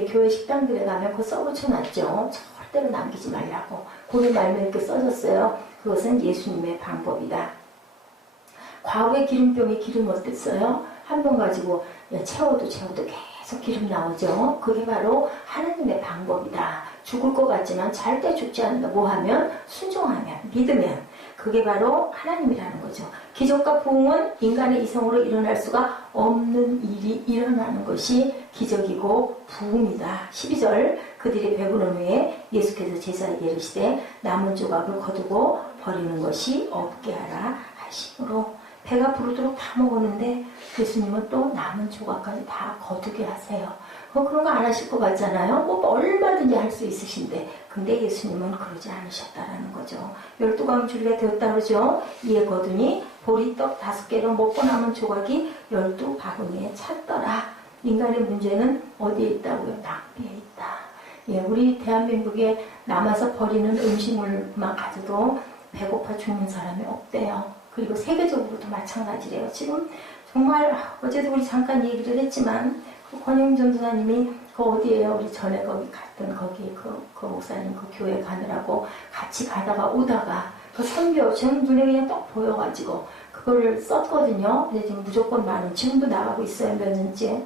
교회 식당들에 가면 그거 써붙여놨죠. 절대로 남기지 말라고. 거기 말면 이렇게 써졌어요. 그것은 예수님의 방법이다. 과거의 기름병에 기름 어땠어요? 한 번 가지고 채워도 계속 기름 나오죠. 그게 바로 하나님의 방법이다. 죽을 것 같지만 절대 죽지 않는다. 뭐 하면? 순종하면, 믿으면. 그게 바로 하나님이라는 거죠. 기적과 부흥은 인간의 이성으로 일어날 수가 없는 일이 일어나는 것이 기적이고 부흥이다. 12절 그들이 배부른 후에 예수께서 제자에게 이르시되 남은 조각을 거두고 버리는 것이 없게 하라 하심으로 배가 부르도록 다 먹었는데 예수님은 또 남은 조각까지 다 거두게 하세요. 그런 거 안 하실 것 같잖아요. 뭐 얼마든지 할 수 있으신데 근데 예수님은 그러지 않으셨다라는 거죠. 12광주리가 되었다 그러죠. 이에 거두니 보리떡 5개로 먹고 남은 조각이 12바구니에 찼더라. 인간의 문제는 어디에 있다고요? 낭비에 있다. 예, 우리 대한민국에 남아서 버리는 음식물만 가져도 배고파 죽는 사람이 없대요. 그리고 세계적으로도 마찬가지래요. 지금 정말 어제도 우리 잠깐 얘기를 했지만 그 권영준 전도사님이 그 어디에요? 우리 전에 거기 갔던 거기 그 목사님 그 교회 가느라고 같이 가다가 오다가 그 선교 제 눈에 그냥 떡 보여가지고 그거를 썼거든요. 근데 지금 무조건 많은 지금도 나가고 있어요. 몇 년째.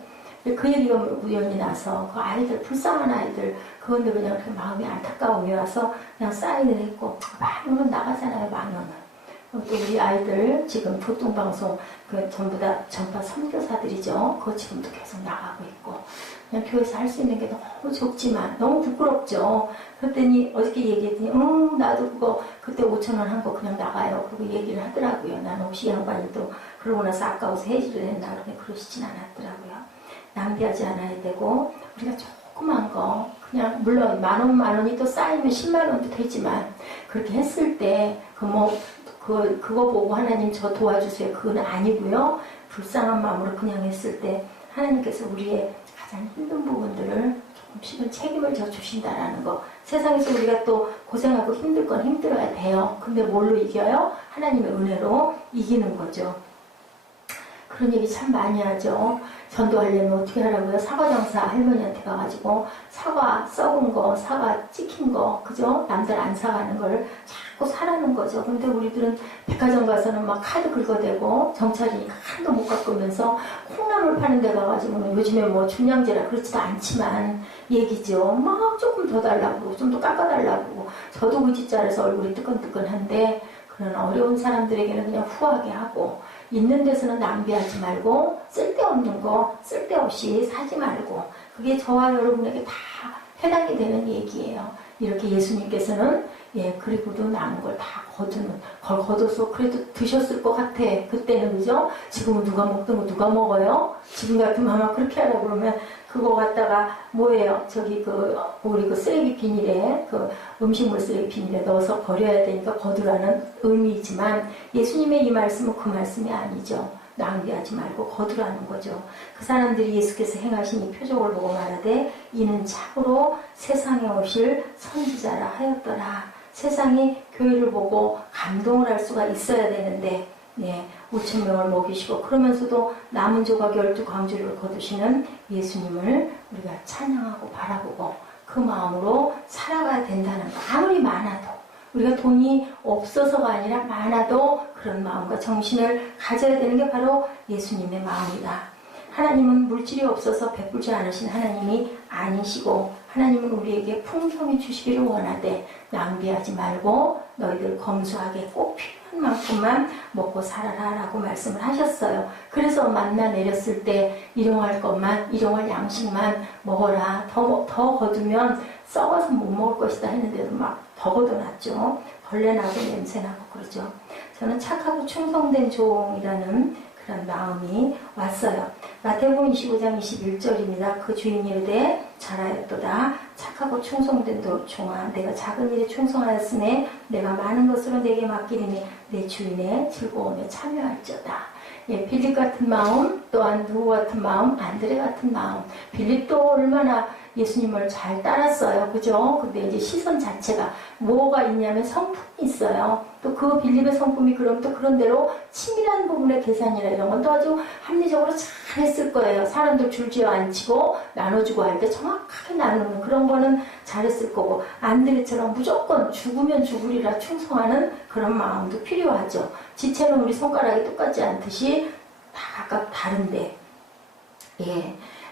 그 얘기가 우연히 나서 그 아이들 불쌍한 아이들 그건데 그냥 그 마음이 안타까움이 와서 그냥 사인을 했고 10,000원은 나가잖아요. 10,000원은. 또 우리 아이들 지금 교통방송 그 전부 다 전파 선교사들이죠. 그거 지금도 계속 나가고 있고 그냥 교회에서 할 수 있는 게 너무 적지만 너무 부끄럽죠. 그랬더니 어저께 얘기했더니 나도 그거 그때 5,000원 한 거 그냥 나가요. 그리고 얘기를 하더라고요. 나는 혹시 양반이 또 그러고 나서 아까워서 해지를 했나 그런데 그러시진 않았더라고요. 낭비하지 않아야 되고 우리가 조그만 거 그냥 물론 10,000원이 또 쌓이면 100,000원도 되지만 그렇게 했을 때 그거 보고 하나님 저 도와주세요. 그건 아니고요. 불쌍한 마음으로 그냥 했을 때 하나님께서 우리의 가장 힘든 부분들을 조금씩은 책임을 져주신다라는 거. 세상에서 우리가 또 고생하고 힘들 건 힘들어야 돼요. 근데 뭘로 이겨요? 하나님의 은혜로 이기는 거죠. 그런 얘기 참 많이 하죠. 전도하려면 어떻게 하라고요? 사과 장사 할머니한테 가가지고 사과 썩은 거, 사과 찍힌 거, 그죠? 남들 안 사가는 걸 자꾸 사라는 거죠. 근데 우리들은 백화점 가서는 막 카드 긁어대고 정찰이니까 한도 못 깎으면서 콩나물 파는 데 가가지고는 요즘에 뭐 중량제라 그렇지도 않지만 얘기죠. 막 조금 더 달라고, 좀 더 깎아달라고. 저도 그 짓잘해서 얼굴이 뜨끈뜨끈한데 그런 어려운 사람들에게는 그냥 후하게 하고 있는 데서는 낭비하지 말고 쓸데없는 거 쓸데없이 사지 말고 그게 저와 여러분에게 다 해당이 되는 얘기예요. 이렇게 예수님께서는 그리고도 남은 걸 다 거둬서 그래도 드셨을 것 같아. 그때는 그죠? 지금은 누가 먹던 거 누가 먹어요? 지금 같으면 아마 그렇게 하라고 그러면 그거 갖다가 뭐예요? 저기 우리 그 쓰레기 비닐에 음식물 쓰레기 비닐에 넣어서 버려야 되니까 거두라는 의미이지만 예수님의 이 말씀은 그 말씀이 아니죠. 낭비하지 말고 거두라는 거죠. 그 사람들이 예수께서 행하신 이 표적을 보고 말하되 이는 참으로 세상에 오실 선지자라 하였더라. 세상이 교회를 보고 감동을 할 수가 있어야 되는데 5,000명을 먹이시고 그러면서도 남은 조각 12광주리를 거두시는 예수님을 우리가 찬양하고 바라보고 그 마음으로 살아가야 된다는 거. 아무리 많아도 우리가 돈이 없어서가 아니라 많아도 그런 마음과 정신을 가져야 되는 게 바로 예수님의 마음이다. 하나님은 물질이 없어서 베풀지 않으신 하나님이 아니시고 하나님은 우리에게 풍성히 주시기를 원하되 낭비하지 말고 너희들 검소하게 꼭 필요한 만큼만 먹고 살아라 라고 말씀을 하셨어요. 그래서 만나 내렸을 때 일용할 것만 일용할 양식만 먹어라. 더 거두면 썩어서 못 먹을 것이다 했는데도 막 더 거둬놨죠. 벌레 나고 냄새 나고 그러죠. 저는 착하고 충성된 종이라는 그런 마음이 왔어요. 마태복음 25장 21절입니다. 그 주인이 이르되 잘하였도다. 착하고 충성된 종아 내가 작은 일에 충성하였으니 내가 많은 것으로 내게 맡기리니 내 주인의 즐거움에 참여할지어다. 빌립 같은 마음 또한 누구 같은 마음 안드레 같은 마음. 빌립도 얼마나 예수님을 잘 따랐어요. 그죠? 근데 이제 시선 자체가 뭐가 있냐면 성품이 있어요. 또 그 빌립의 성품이 그럼 또 그런 대로 치밀한 부분의 계산이나 이런 건 또 아주 합리적으로 잘 했을 거예요. 사람들 줄지어 앉히고 나눠주고 할 때 정확하게 나누는 그런 거는 잘했을 거고 안드레처럼 무조건 죽으면 죽으리라 충성하는 그런 마음도 필요하죠. 지체는 우리 손가락이 똑같지 않듯이 다 각각 다른데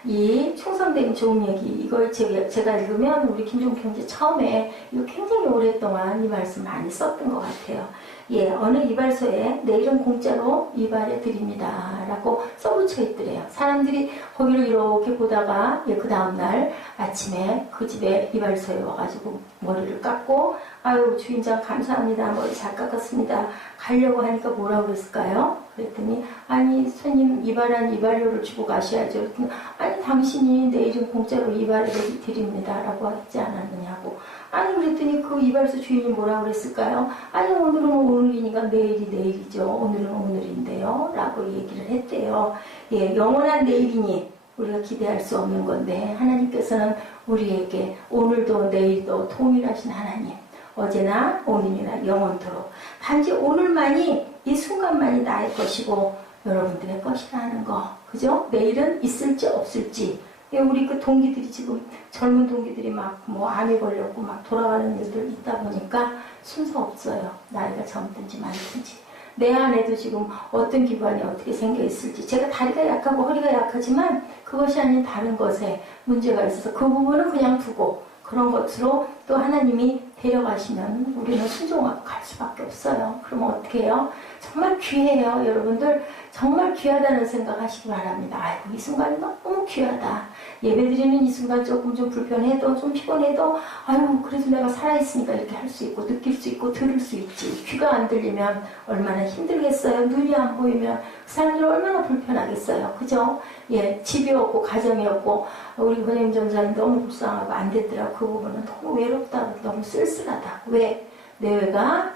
이 충성된 좋은 얘기, 이걸 제가 읽으면 우리 김종필 형제 처음에 이거 굉장히 오랫동안 이 말씀 많이 썼던 것 같아요. 예, 어느 이발소에 내일은 공짜로 이발해 드립니다 라고 써붙여 있더래요. 사람들이 거기를 이렇게 보다가 예, 그 다음날 아침에 그 집에 이발소에 와가지고 머리를 깎고 아유 주인장 감사합니다, 머리 잘 깎았습니다 가려고 하니까 뭐라고 그랬을까요? 그랬더니 아니 손님 이발한 이발료를 주고 가셔야죠. 그랬더니 아니 당신이 내일은 공짜로 이발해 드립니다 라고 했지 않았느냐고. 아니 그랬더니 그 이발소 주인이 뭐라고 그랬을까요? 아니 오늘은 오늘이니까 내일이 내일이죠. 오늘은 오늘인데요 라고 얘기를 했대요. 예, 영원한 내일이니 우리가 기대할 수 없는 건데 하나님께서는 우리에게 오늘도 내일도 동일하신 하나님, 어제나 오늘이나 영원토록 단지 오늘만이 이 순간만이 나의 것이고 여러분들의 것이라는 거, 그죠? 내일은 있을지 없을지. 우리 그 동기들이 지금 젊은 동기들이 막 뭐 암이 걸렸고 막 돌아가는 일들 있다 보니까 순서 없어요. 나이가 젊든지 많든지. 내 안에도 지금 어떤 기관이 어떻게 생겨 있을지, 제가 다리가 약하고 허리가 약하지만 그것이 아닌 다른 것에 문제가 있어서 그 부분은 그냥 두고 그런 것으로 또 하나님이 데려가시면 우리는 순종하고 갈 수밖에 없어요. 그러면 어떻게 해요? 정말 귀해요. 여러분들 정말 귀하다는 생각 하시기 바랍니다. 아이고 이 순간이 너무 귀하다. 예배드리는 이 순간 조금 좀 불편해도 좀 피곤해도 아유 그래도 내가 살아있으니까 이렇게 할 수 있고 느낄 수 있고 들을 수 있지. 귀가 안 들리면 얼마나 힘들겠어요. 눈이 안 보이면 그 사람들 얼마나 불편하겠어요. 그죠? 예, 집이 없고 가정이 없고 우리 권영 전사님 너무 불쌍하고 안 됐더라고. 그 부분은 너무 외롭다, 너무 쓸쓸하다. 왜? 내외가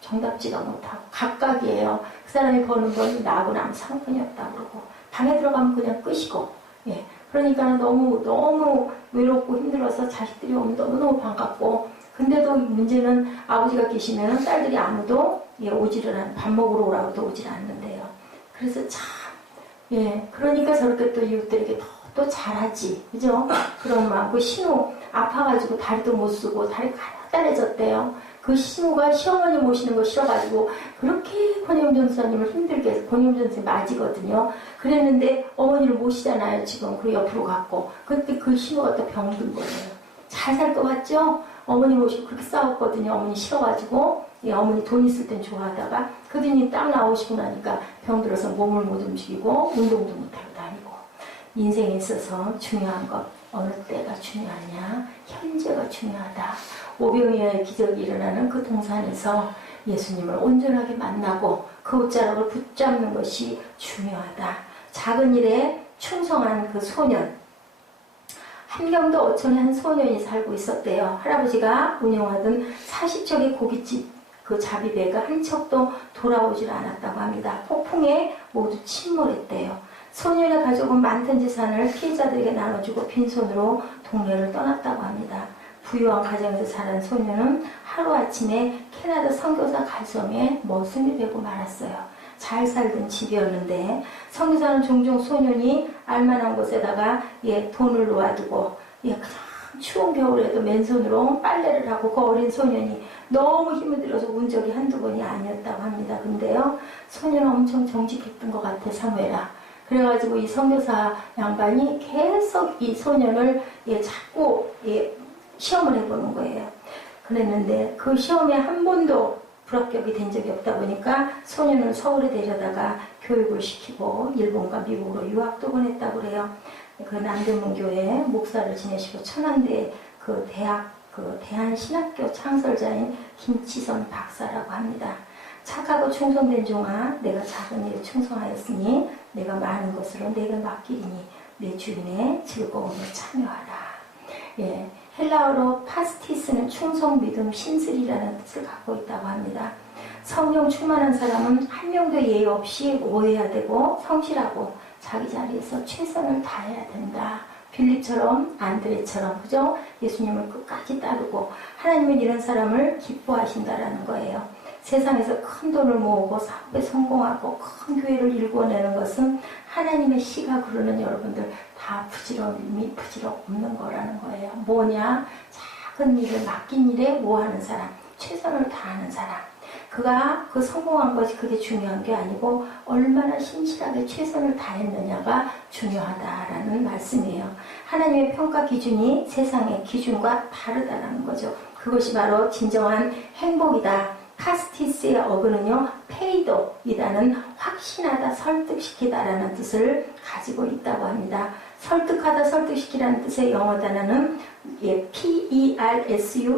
정답지가 못하고 각각이에요. 그 사람이 버는 돈이 나하고는 아무 상관이 없다 그러고 방에 들어가면 그냥 끝이고. 예, 그러니까 너무 외롭고 힘들어서 자식들이 오면 너무너무 반갑고, 근데도 문제는 아버지가 계시면 딸들이 아무도 오지를 않, 밥 먹으러 오라고도 오질 않는데요. 그래서 참, 예, 그러니까 저렇게 또 이웃들에게 또 잘하지, 그죠? 그런 마음. 그 신우 아파가지고 다리도 못 쓰고 다리가 가늘해졌대요. 그 신우가 시어머니 모시는 거 싫어가지고 그렇게 권영 전사님을 힘들게 해서 권영 전사님 맞이거든요. 그랬는데 어머니를 모시잖아요 지금. 그리고 옆으로 갔고 그때 그 신우가 또 병든 거예요. 잘 살 것 같죠? 어머니 모시고 그렇게 싸웠거든요. 어머니 싫어가지고. 예, 어머니 돈 있을 땐 좋아하다가 그분이 딱 나오시고 나니까 병들어서 몸을 못 움직이고 운동도 못하고 다니고. 인생에 있어서 중요한 것, 어느 때가 중요하냐? 현재가 중요하다. 오병이어의 기적이 일어나는 그 동산에서 예수님을 온전하게 만나고 그 옷자락을 붙잡는 것이 중요하다. 작은 일에 충성한 그 소년, 함경도 어촌에 한 소년이 살고 있었대요. 할아버지가 운영하던 40척의 고깃집 그 자비배가 한 척도 돌아오질 않았다고 합니다. 폭풍에 모두 침몰했대요. 소년의 가족은 많던 재산을 피해자들에게 나눠주고 빈손으로 동네를 떠났다고 합니다. 부유한 가정에서 자란 소년은 하루아침에 캐나다 선교사 가정에 머슴이 되고 말았어요. 잘 살던 집이었는데 선교사는 종종 소년이 알만한 곳에다가 돈을 놓아두고 그냥 추운 겨울에도 맨손으로 빨래를 하고 그 어린 소년이 너무 힘을 들어서 운 적이 한두 번이 아니었다고 합니다. 근데요, 소년은 엄청 정직했던 것 같아, 사무엘아. 그래가지고 이 선교사 양반이 계속 이 소년을 자꾸 시험을 해보는 거예요. 그랬는데 그 시험에 한 번도 불합격이 된 적이 없다 보니까 소년을 서울에 데려다가 교육을 시키고 일본과 미국으로 유학도 보냈다고 그래요. 그 남대문교회 목사를 지내시고 천안대 그 대학 그 대한신학교 창설자인 김치선 박사라고 합니다. 착하고 충성된 종아, 내가 작은 일에 충성하였으니 내가 많은 것으로 내가 맡기리니 내 주인의 즐거움에 참여하라. 예, 헬라어로 파스티스는 충성, 믿음, 신슬이라는 뜻을 갖고 있다고 합니다. 성령 충만한 사람은 한 명도 예의 없이 오해야 되고 성실하고 자기 자리에서 최선을 다해야 된다. 빌립처럼 안드레처럼, 그죠? 예수님을 끝까지 따르고 하나님은 이런 사람을 기뻐하신다라는 거예요. 세상에서 큰 돈을 모으고 사업에 성공하고 큰 교회를 일궈내는 것은 하나님의 씨가 흐르는 여러분들 다 부질없는 거라는 거예요. 뭐냐? 작은 일을 맡긴 일에 뭐하는 사람, 최선을 다하는 사람. 그가 그 성공한 것이 그게 중요한 게 아니고 얼마나 신실하게 최선을 다했느냐가 중요하다라는 말씀이에요. 하나님의 평가 기준이 세상의 기준과 다르다라는 거죠. 그것이 바로 진정한 행복이다. 카스티스의 어근은요, 페이도이다는 확신하다, 설득시키다라는 뜻을 가지고 있다고 합니다. 설득하다, 설득시키라는 뜻의 영어 단어는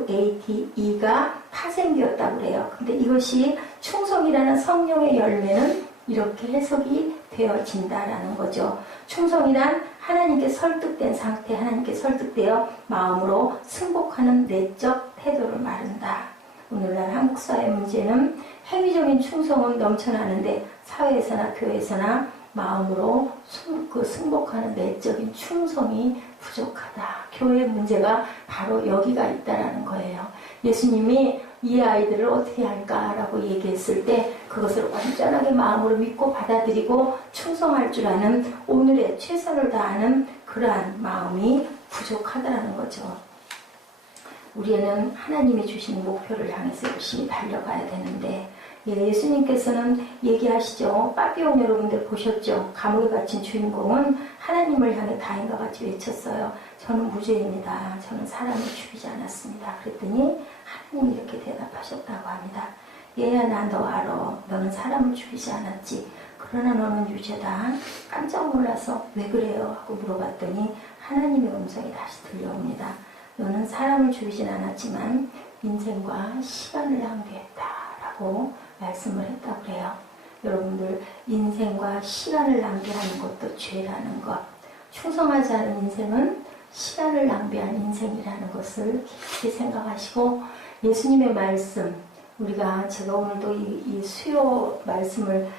P-E-R-S-U-A-T-E가 파생되었다고 그래요. 근데 이것이 충성이라는 성령의 열매는 이렇게 해석이 되어진다라는 거죠. 충성이란 하나님께 설득된 상태, 하나님께 설득되어 마음으로 승복하는 내적 태도를 말한다. 오늘날 한국 사회 문제는 행위적인 충성은 넘쳐나는데 사회에서나 교회에서나 마음으로 승복하는 내적인 충성이 부족하다. 교회의 문제가 바로 여기가 있다라는 거예요. 예수님이 이 아이들을 어떻게 할까라고 얘기했을 때 그것을 완전하게 마음으로 믿고 받아들이고 충성할 줄 아는 오늘의 최선을 다하는 그러한 마음이 부족하다는 거죠. 우리는 하나님이 주신 목표를 향해서 열심히 달려가야 되는데 예수님께서는 얘기하시죠. 빠비온 여러분들 보셨죠? 감옥에 갇힌 주인공은 하나님을 향해 다인과 같이 외쳤어요. 저는 무죄입니다. 저는 사람을 죽이지 않았습니다. 그랬더니 하나님이 이렇게 대답하셨다고 합니다. 얘야 나 너 알아. 너는 사람을 죽이지 않았지. 그러나 너는 유죄다. 깜짝 놀라서 왜 그래요? 하고 물어봤더니 하나님의 음성이 다시 들려옵니다. 너는 사람을 죽이진 않았지만 인생과 시간을 낭비했다라고 말씀을 했다고 그래요. 여러분들 인생과 시간을 낭비하는 것도 죄라는 것, 충성하지 않은 인생은 시간을 낭비한 인생이라는 것을 깊이 생각하시고 예수님의 말씀, 제가 오늘도 이 수요 말씀을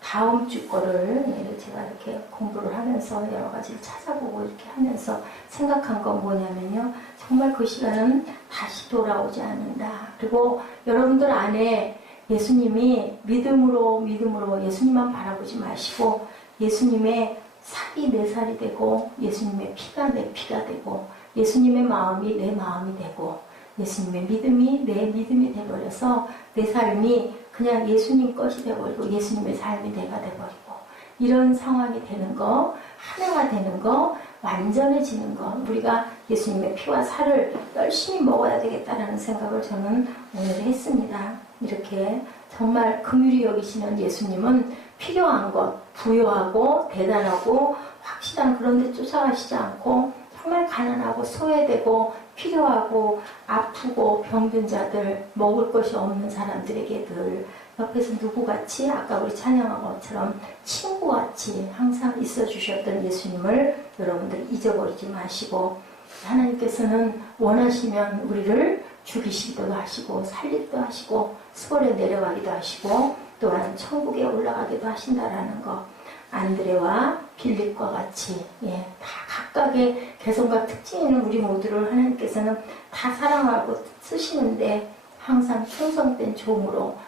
다음 주 거를 제가 이렇게 공부를 하면서 여러 가지를 찾아보고 이렇게 하면서 생각한 건 뭐냐면요. 정말 그 시간은 다시 돌아오지 않는다. 그리고 여러분들 안에 예수님이 믿음으로 예수님만 바라보지 마시고 예수님의 살이 내 살이 되고 예수님의 피가 내 피가 되고 예수님의 마음이 내 마음이 되고 예수님의 믿음이 내 믿음이 되어버려서 내 삶이 그냥 예수님 것이 되어버리고 예수님의 삶이 내가 되어버리고 이런 상황이 되는 거, 하나가 되는 거, 완전해지는 거, 우리가 예수님의 피와 살을 열심히 먹어야 되겠다라는 생각을 저는 오늘 했습니다. 이렇게 정말 긍휼히 여기시는 예수님은 필요한 것, 부유하고 대단하고 확실한 그런 데 쫓아가시지 않고 정말 가난하고 소외되고 필요하고 아프고 병든 자들, 먹을 것이 없는 사람들에게 늘 옆에서 누구같이 아까 우리 찬양한 것처럼 친구같이 항상 있어주셨던 예수님을 여러분들 잊어버리지 마시고 하나님께서는 원하시면 우리를 죽이시기도 하시고 살리기도 하시고 수월에 내려가기도 하시고 또한 천국에 올라가기도 하신다라는 것. 안드레와 빌립과 같이 다 각각의 개성과 특징이 있는 우리 모두를 하나님께서는 다 사랑하고 쓰시는데 항상 충성된 종으로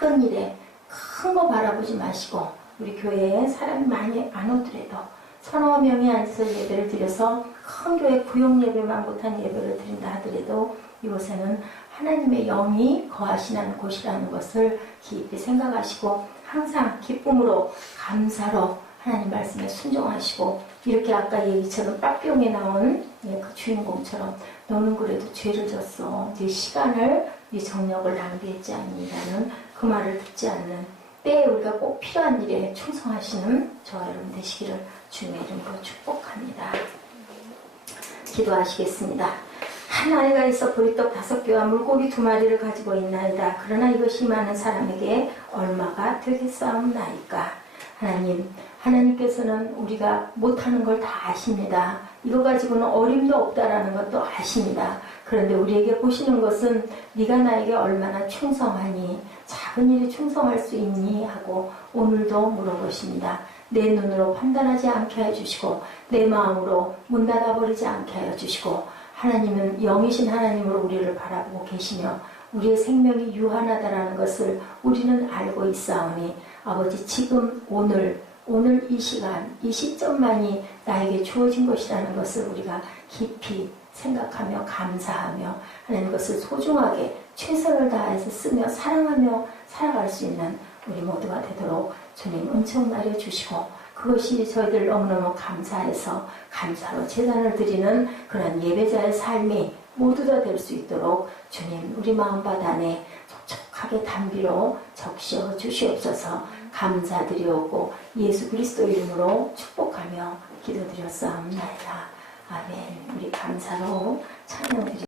작은 일에 큰 거 바라보지 마시고 우리 교회에 사람이 많이 안 오더라도 서너 명이 앉아서 예배를 드려서 큰 교회 구역 예배만 못한 예배를 드린다 하더라도 이곳에는 하나님의 영이 거하시는 곳이라는 것을 깊이 생각하시고 항상 기쁨으로 감사로 하나님 말씀에 순종하시고 이렇게 아까 얘기처럼 빠삐용에 나온 그 주인공처럼 너는 그래도 죄를 졌어. 네 시간을 네 정력을 낭비했지 않니라는 그 말을 듣지 않는 때에 우리가 꼭 필요한 일에 충성하시는 저와 여러분 되시기를 주님의 이름으로 축복합니다. 기도하시겠습니다. 한 아이가 있어 보리떡 5개와 물고기 2마리를 가지고 있나이다. 그러나 이것이 많은 사람에게 얼마가 되겠사옵나이까. 하나님께서는 우리가 못하는 걸 다 아십니다. 이거 가지고는 어림도 없다라는 것도 아십니다. 그런데 우리에게 보시는 것은 네가 나에게 얼마나 충성하니 작은 일에 충성할 수 있니 하고 오늘도 물어보십니다. 내 눈으로 판단하지 않게 해주시고 내 마음으로 문 닫아버리지 않게 하여 주시고 하나님은 영이신 하나님으로 우리를 바라보고 계시며 우리의 생명이 유한하다라는 것을 우리는 알고 있사오니 아버지 지금 오늘 이 시간 이 시점만이 나에게 주어진 것이라는 것을 우리가 깊이 생각하며 감사하며 하나님 것을 소중하게 최선을 다해서 쓰며 사랑하며 살아갈 수 있는 우리 모두가 되도록 주님 은총 나려주시고 그것이 저희들 너무너무 감사해서 감사로 제단을 드리는 그런 예배자의 삶이 모두 다 될 수 있도록 주님 우리 마음밭 안에 촉촉하게 담비로 적셔 주시옵소서. 감사드리옵고 예수 그리스도 이름으로 축복하며 기도드렸사옵나이다. 아멘. 우리 감사로 찬양드리